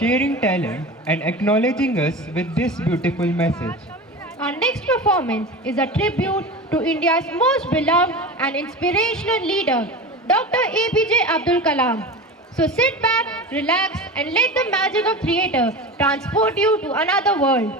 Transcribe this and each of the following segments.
sharing talent and acknowledging us with this beautiful message. Our next performance is a tribute to India's most beloved and inspirational leader, Dr. APJ Abdul Kalam. So sit back, relax, and let the magic of theatre transport you to another world.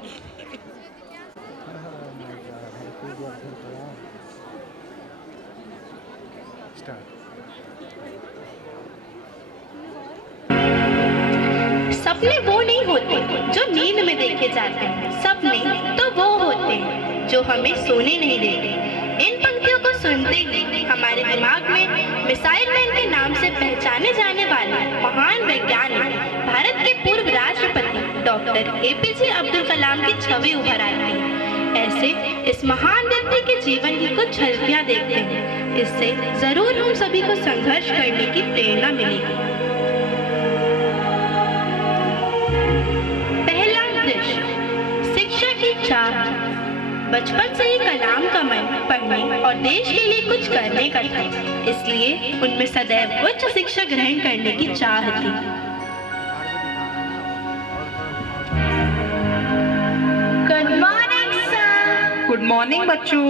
सपने वो नहीं होते जो नींद में देखे जाते हैं, सपने तो वो होते हैं जो हमें सोने नहीं देते। इन पंक्तियों को सुनते ही हमारे दिमाग में मिसाइल मैन के नाम से पहचाने जाने वाले महान वैज्ञानिक भारत के पूर्व राष्ट्रपति डॉक्टर APJ अब्दुल कलाम की छवि उभर आई है। ऐसे इस महान व्यक्ति के जीवन की कुछ झलकियां देखते हैं, इससे जरूर हम सभी को संघर्ष करने की प्रेरणा मिलेगी। शिक्षा की चाह। बचपन से ही कलाम का मन पढ़ने और देश के लिए कुछ करने का था, इसलिए उनमें सदैव उच्च शिक्षा ग्रहण करने की चाह थी। Good morning sir. Good morning बच्चों।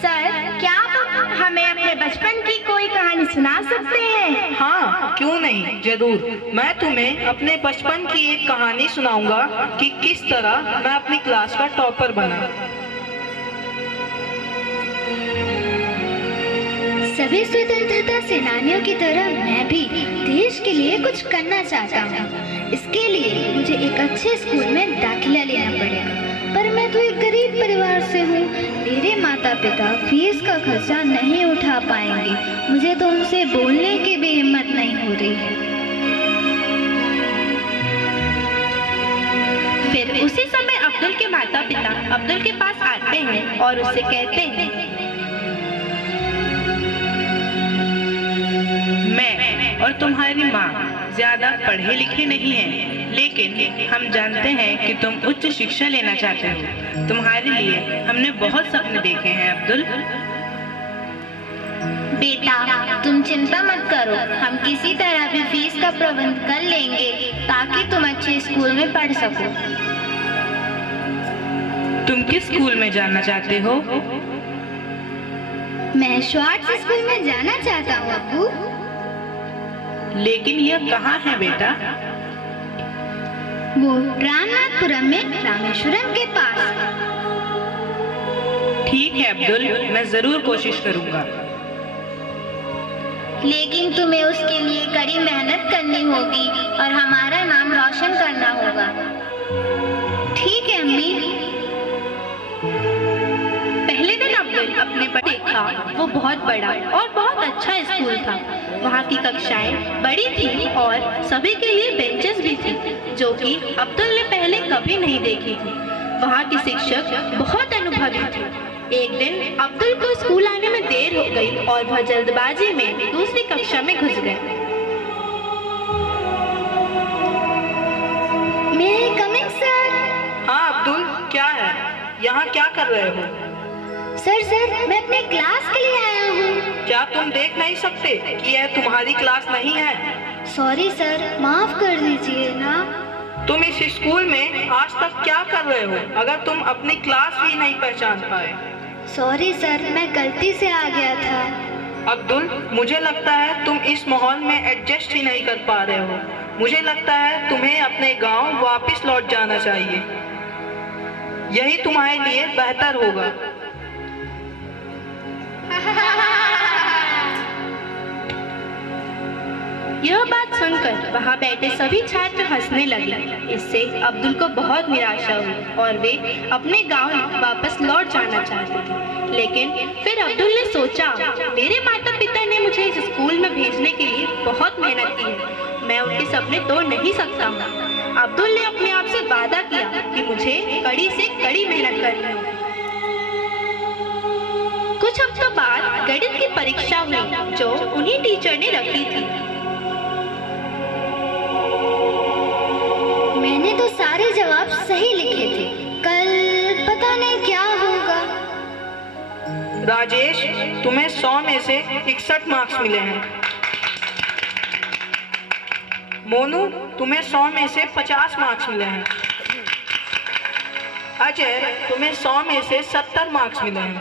सर, क्या आप हमें अपने बचपन की कोई कहानी सुना सकते हैं? हाँ, क्यों नहीं, जरूर। मैं तुम्हें अपने बचपन की एक कहानी सुनाऊंगा कि किस तरह मैं अपनी क्लास का टॉपर बना। सभी स्वतंत्रता सेनानियों की तरह मैं भी देश के लिए कुछ करना चाहता हूँ। इसके लिए मुझे एक अच्छे स्कूल में दाखिला लेना पड़ेगा, पर मैं तो एक गरीब परिवार से हूँ। मेरे माता पिता फीस का खर्चा नहीं उठा पाएंगे। मुझे तो उनसे बोलने की भी हिम्मत नहीं हो रही है। फिर उसी समय अब्दुल के माता पिता अब्दुल के पास आते हैं और उससे कहते हैं, मैं और तुम्हारी माँ ज्यादा पढ़े लिखे नहीं हैं, लेकिन हम जानते हैं कि तुम उच्च शिक्षा लेना चाहते हो। तुम्हारे लिए हमने बहुत सपने देखे हैं अब्दुल। बेटा, तुम चिंता मत करो, हम किसी तरह भी फीस का प्रबंध कर लेंगे ताकि तुम अच्छे स्कूल में पढ़ सको। तुम किस स्कूल में जाना चाहते हो? मैं श्वार्ट्ज स्कूल में जाना चाहता हूँ अब्बू। लेकिन यह कहाँ है बेटा? वो रामनाथपुरम में रामेश्वरम के पास। ठीक है अब्दुल, मैं जरूर कोशिश करूँगा। लेकिन तुम्हें उसके लिए कड़ी मेहनत करनी होगी और हमारा नाम रोशन करना होगा। ठीक है अम्मी। पहले दिन अब्दुल अपने पर देखा, वो बहुत बड़ा और बहुत अच्छा स्कूल था। वहाँ की कक्षाएं बड़ी थी और सभी के लिए बेंचेस भी थी, जो कि अब्दुल ने पहले कभी नहीं देखी थी। वहाँ की शिक्षक बहुत अनुभवी थी। एक दिन अब्दुल को स्कूल आने में देर हो गई और वह जल्दबाजी में दूसरी कक्षा में घुस गए। मे आई कमिंग सर? हाँ अब्दुल, क्या है? यहाँ क्या कर रहे हो? सर, मैं अपने क्लास के लिए आया हूँ। क्या तुम देख नहीं सकते कि यह तुम्हारी क्लास नहीं है? सॉरी सर, माफ कर दीजिए ना। तुम इस स्कूल में आज तक क्या कर रहे हो अगर तुम अपनी क्लास ही नहीं पहचान पाए? सॉरी सर, मैं गलती से आ गया था। अब्दुल, मुझे लगता है तुम इस माहौल में एडजस्ट ही नहीं कर पा रहे हो। मुझे लगता है तुम्हें अपने गांव वापस लौट जाना चाहिए। यही तुम्हारे लिए बेहतर होगा। यह बात सुनकर वहाँ बैठे सभी छात्र हंसने लगे। इससे अब्दुल को बहुत निराशा हुई और वे अपने गांव वापस लौट जाना चाहते थे। लेकिन फिर अब्दुल ने सोचा, मेरे माता पिता ने मुझे इस स्कूल में भेजने के लिए बहुत मेहनत की है, मैं उनके सपने तोड़ नहीं सकता हूँ। अब्दुल ने अपने आप से वादा किया कि मुझे कड़ी से कड़ी मेहनत करनी है। कुछ हफ्तों बाद गणित की परीक्षा हुई, जो उन्हीं टीचर ने रखी थी। मैंने तो सारे जवाब सही लिखे थे। कल पता नहीं क्या होगा। राजेश, तुम्हें 100 में से 61 मार्क्स मिले हैं। मोनू, तुम्हें 100 में से 50 मार्क्स मिले हैं। अजय, तुम्हें 100 में से 70 मार्क्स मिले हैं।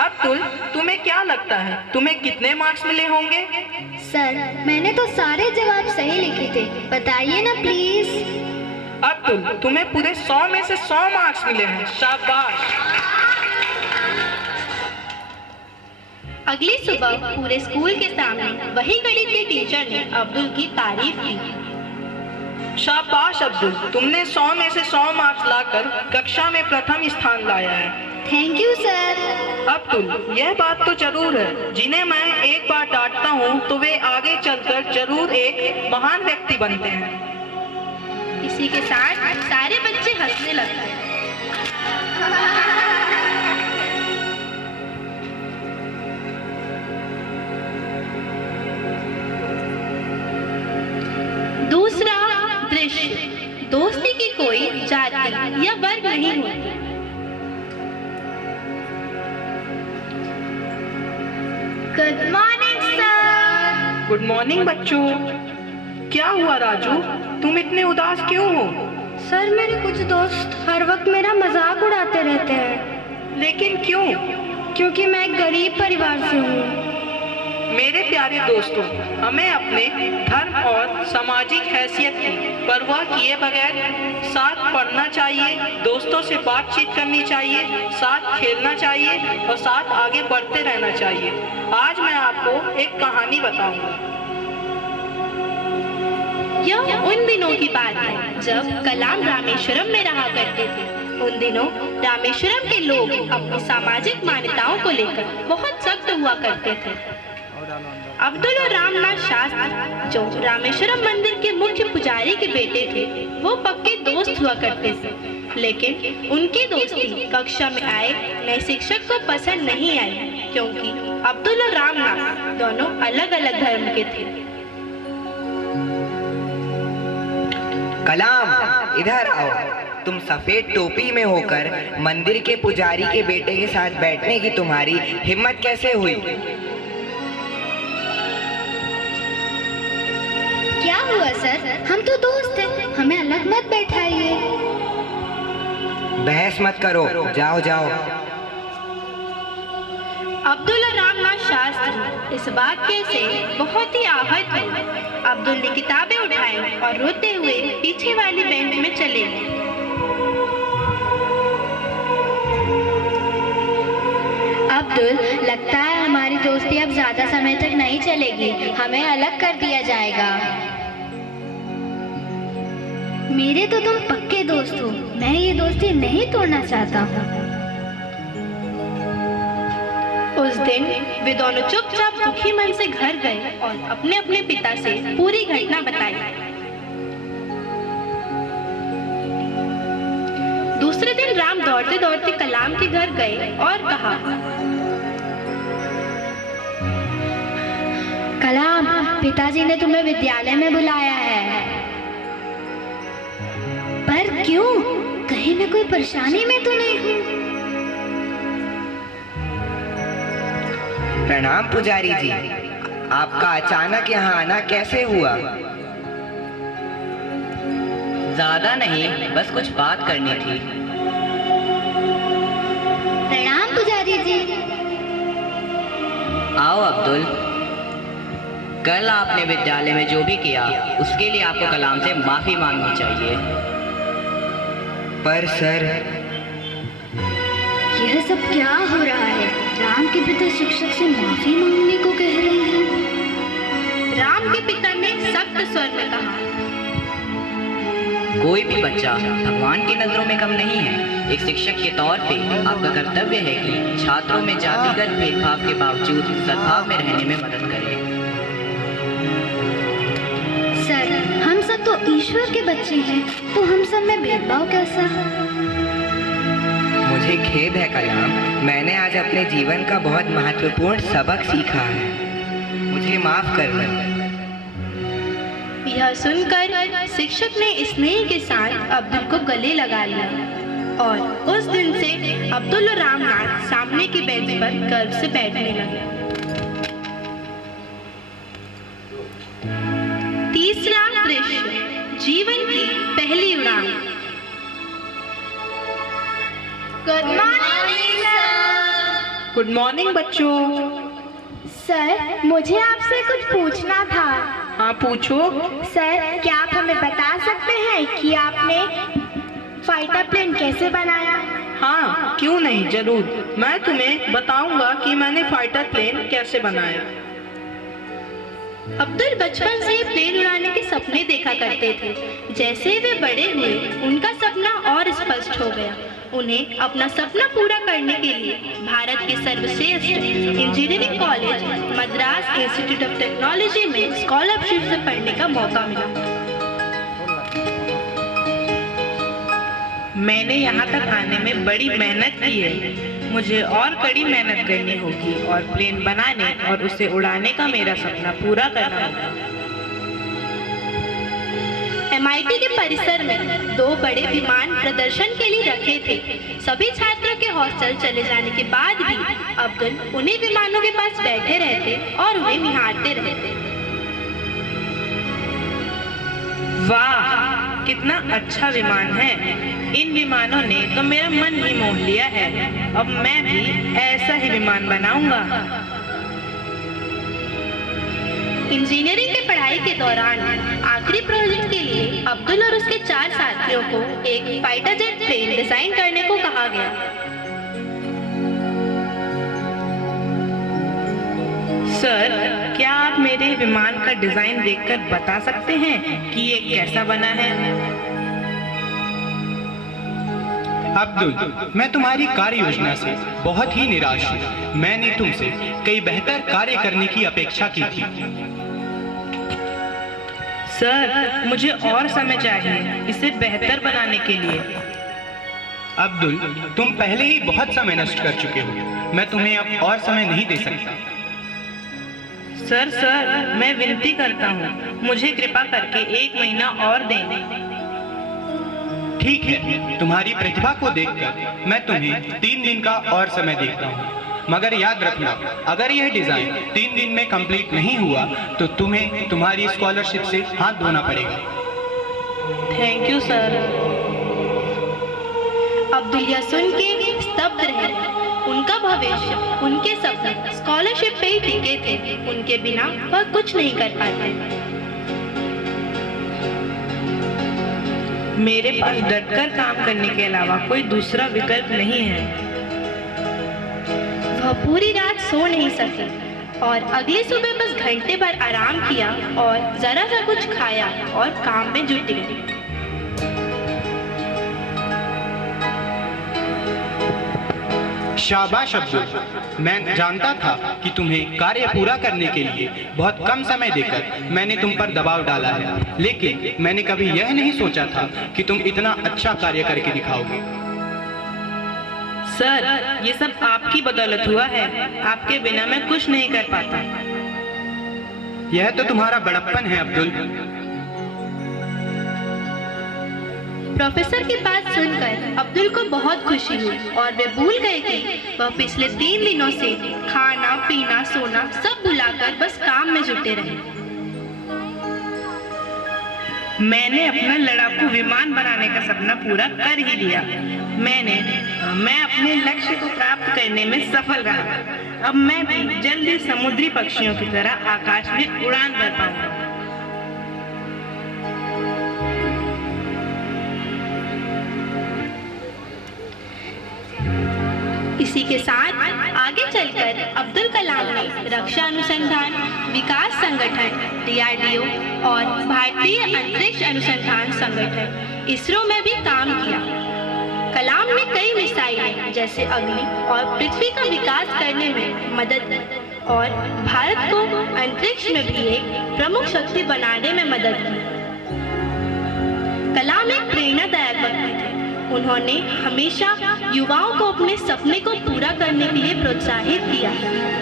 अब्दुल, तुम्हें क्या लगता है तुम्हें कितने मार्क्स मिले होंगे? सर, मैंने तो सारे जवाब सही लिखे थे, बताइए ना प्लीज। अब्दुल, तुम्हें पूरे 100 में से 100 मार्क्स मिले हैं। शाबाश। अगली सुबह पूरे स्कूल के सामने वही गणित के टीचर ने अब्दुल की तारीफ की। शाबाश अब्दुल, तुमने 100 में से 100 मार्क्स लाकर कक्षा में प्रथम स्थान लाया है। Thank you sir. अब्दुल, यह बात तो जरूर है, जिन्हें मैं एक बार डांटता हूँ तो वे आगे चलकर जरूर एक महान व्यक्ति बनते हैं। इसी के साथ सारे बच्चे हंसने लगते हैं। दूसरा दृश्य, दोस्ती की कोई जाति या वर्ग नहीं होती। Good morning sir. Good morning बच्चों। क्या हुआ राजू, तुम इतने उदास क्यों हो? सर, मेरे कुछ दोस्त हर वक्त मेरा मजाक उड़ाते रहते हैं। लेकिन क्यों? क्योंकि मैं एक गरीब परिवार से हूँ। मेरे प्यारे दोस्तों, हमें अपने धर्म और सामाजिक हैसियत की परवाह किए बगैर साथ पढ़ना चाहिए, दोस्तों से बातचीत करनी चाहिए, साथ खेलना चाहिए और साथ आगे बढ़ते रहना चाहिए। आज मैं आपको एक कहानी बताऊंगा। यह उन दिनों की बात है जब कलाम रामेश्वरम में रहा करते थे। उन दिनों रामेश्वरम के लोग अपनी सामाजिक मान्यताओं को लेकर बहुत सख्त हुआ करते थे। अब्दुल और रामनाथ शास्त्री, जो रामेश्वरम मंदिर के मुख्य पुजारी के बेटे थे, वो पक्के दोस्त हुआ करते थे। लेकिन उनकी दोस्ती कक्षा में आए नए शिक्षक को पसंद नहीं आई, क्योंकि अब्दुल और रामनाथ दोनों अलग अलग धर्म के थे। कलाम, इधर आओ। तुम सफेद टोपी में होकर मंदिर के पुजारी के बेटे के साथ बैठने की तुम्हारी हिम्मत कैसे हुई? क्या हुआ सर, हम तो दोस्त हैं, हमें अलग मत बैठाइए। बहस मत करो, जाओ जाओ। अब्दुल और रामनाथ शास्त्री इस वाक्य से बहुत ही आहत हुए। अब्दुल ने किताबें उठाई और रोते हुए पीछे वाली बेंच में चले गए। अब्दुल, लगता है हमारी दोस्ती अब ज्यादा समय तक नहीं चलेगी, हमें अलग कर दिया जाएगा। मेरे तो तुम पक्के दोस्त हो, मैं ये दोस्ती नहीं तोड़ना चाहता हूँ। उस दिन वे दोनों चुपचाप दुखी मन से घर गए और अपने अपने पिता से पूरी घटना बताई। दूसरे दिन राम दौड़ते दौड़ते कलाम के घर गए और कहा, कलाम, पिताजी ने तुम्हें विद्यालय में बुलाया है। पर क्यों? कहीं मैं कोई परेशानी में तो नहीं हूँ? प्रणाम पुजारी जी, आपका अचानक यहाँ आना कैसे हुआ? ज्यादा नहीं, बस कुछ बात करनी थी। प्रणाम पुजारी जी। आओ अब्दुल, कल आपने विद्यालय में जो भी किया उसके लिए आपको कलाम से माफी मांगनी चाहिए। पर सर, यह सब क्या हो रहा है? राम के पिता शिक्षक से माफी मांगने को कह रहे हैं। राम के पिता ने सख्त स्वर में कहा, कोई भी बच्चा भगवान की नजरों में कम नहीं है। एक शिक्षक के तौर पे आपका कर्तव्य है कि छात्रों में जातिगत भेदभाव के बावजूद सद्भाव में रहने में मदद करें। सर, हम सब तो ईश्वर के बच्चे हैं, तो हम सब में भेदभाव कैसा? मुझे खेद है कलाम, मैंने आज अपने जीवन का बहुत महत्वपूर्ण सबक सीखा है, मुझे माफ करना। यह सुनकर शिक्षक ने स्नेह के साथ अब्दुल को गले लगा लिया और उस दिन से अब्दुल और रामनाथ सामने की बेंच पर गर्व से बैठने लगे। जीवन की पहली उड़ान। Good morning sir. Good morning बच्चों। सर, मुझे आपसे कुछ पूछना था। हाँ पूछो। सर, क्या आप हमें बता सकते हैं कि आपने फाइटर प्लेन कैसे बनाया? हाँ क्यों नहीं, जरूर। मैं तुम्हें बताऊंगा कि मैंने फाइटर प्लेन कैसे बनाया। अब्दुल बचपन से ही प्लेन उड़ाने के सपने देखा करते थे। जैसे ही वे बड़े हुए, उनका सपना और स्पष्ट हो गया। उन्हें अपना सपना पूरा करने के लिए भारत के सर्वश्रेष्ठ engineering college Madras institute of technology में स्कॉलरशिप से पढ़ने का मौका मिला। मैंने यहाँ तक आने में बड़ी मेहनत की है। मुझे और कड़ी मेहनत करनी होगी और प्लेन बनाने और उसे उड़ाने का मेरा सपना पूरा करना होगा। MIT के परिसर में 2 बड़े विमान प्रदर्शन के लिए रखे थे। सभी छात्रों के हॉस्टल चले जाने के बाद भी अब्दुल उन्हीं विमानों के पास बैठे रहते और उन्हें निहारते रहते। वाह, कितना अच्छा विमान है। इन विमानों ने तो मेरा मन ही मोह लिया है। अब मैं भी ऐसा ही विमान बनाऊंगा। इंजीनियरिंग की पढ़ाई के दौरान आखिरी प्रोजेक्ट के लिए अब्दुल और उसके 4 साथियों को एक फाइटर जेट प्लेन डिजाइन करने को कहा गया। सर, क्या आप मेरे विमान का डिजाइन देखकर बता सकते हैं कि ये कैसा बना है? अब्दुल, मैं तुम्हारी कार्य योजना से बहुत ही निराश हूँ। मैंने तुमसे कई बेहतर कार्य करने की अपेक्षा की थी। सर, मुझे और समय चाहिए इसे बेहतर बनाने के लिए। अब्दुल, तुम पहले ही बहुत समय नष्ट कर चुके हो। मैं तुम्हें अब और समय नहीं दे सकता। सर, मैं विनती करता हूँ, मुझे कृपा करके 1 महीना और दें। ठीक है, तुम्हारी प्रतिभा को देखकर मैं तुम्हें 3 दिन का और समय देता हूँ। मगर याद रखना, अगर यह डिजाइन 3 दिन में कंप्लीट नहीं हुआ तो तुम्हें तुम्हारी स्कॉलरशिप से हाथ धोना पड़ेगा। Thank you sir. अब्दुल यह सुन के स्तब्ध रह गए। उनका भविष्य, उनके सपने स्कॉलरशिप पे ही टिके थे। उनके बिना वह कुछ नहीं कर पाते। मेरे पास डटकर काम करने के अलावा कोई दूसरा विकल्प नहीं है। वह पूरी रात सो नहीं सके और अगली सुबह बस घंटे भर आराम किया और जरा सा कुछ खाया और काम में जुट गए। शाबाश अब्दुल, मैं जानता था कि तुम्हें कार्य पूरा करने के लिए बहुत कम समय देकर मैंने तुम पर दबाव डाला है, लेकिन मैंने कभी यह नहीं सोचा था कि तुम इतना अच्छा कार्य करके दिखाओगे। सर, ये सब आपकी बदौलत हुआ है। आपके बिना मैं कुछ नहीं कर पाता। यह तो तुम्हारा बड़प्पन है अब्दुल। प्रोफेसर की बात सुनकर अब्दुल को बहुत खुशी हुई और वे भूल गए कि वह पिछले 3 दिनों से खाना पीना सोना सब भुलाकर बस काम में जुटे रहे। मैंने अपना लड़ाकू विमान बनाने का सपना पूरा कर ही लिया। मैं अपने लक्ष्य को प्राप्त करने में सफल रहा। अब मैं भी जल्द ही समुद्री पक्षियों की तरह आकाश में उड़ान भर पाऊंगा। इसी के साथ आगे चलकर अब्दुल कलाम ने रक्षा अनुसंधान विकास संगठन DRDO और भारतीय अंतरिक्ष अनुसंधान संगठन ISRO में भी काम किया। कलाम ने कई मिसाइलें जैसे अग्नि और पृथ्वी का विकास करने में मदद की और भारत को अंतरिक्ष में भी एक प्रमुख शक्ति बनाने में मदद की। कलाम एक प्रेरणादायक व्यक्ति थे। उन्होंने हमेशा युवाओं को अपने सपने को पूरा करने के लिए प्रोत्साहित किया।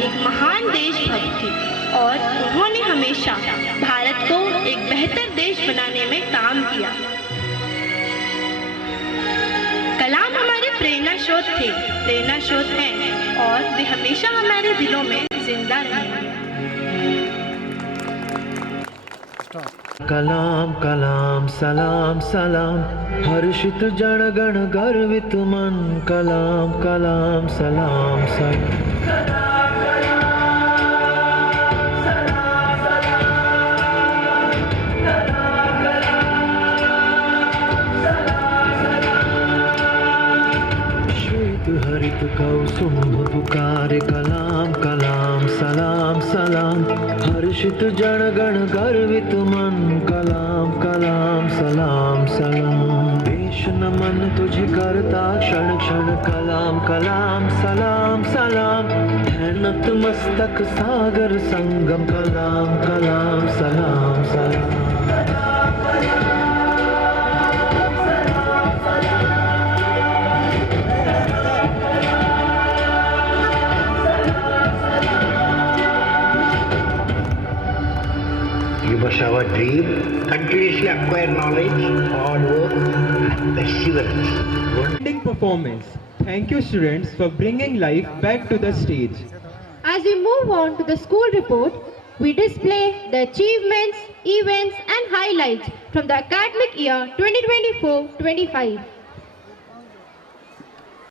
एक महान देशभक्त थे और उन्होंने हमेशा भारत को एक बेहतर देश बनाने में काम किया। कलाम हमारे प्रेरणा स्रोत थे, प्रेरणा स्रोत हैं और वे हमेशा हमारे दिलों में जिंदा रहेंगे। कलाम कलाम सलाम सलाम हर्षित जन गण गर्वित मन कलाम कलाम सलाम सलाम श्वेत हरित कौसुंभ पुकारे कलाम कलाम सलाम सलाम हर्षित जन गण गर्वित मन कलाम कलाम सलाम सलाम देश नमन तुझे करता क्षण क्षण कलाम कलाम सलाम सलाम है नतमस्तक सागर संगम कलाम कलाम सलाम सलाम You must have a dream, continuously acquire knowledge, hard work, and perseverance. Wonderful performance. Thank you, students, for bringing life back to the stage. As we move on to the school report, we display the achievements, events and highlights from the academic year 2024-25.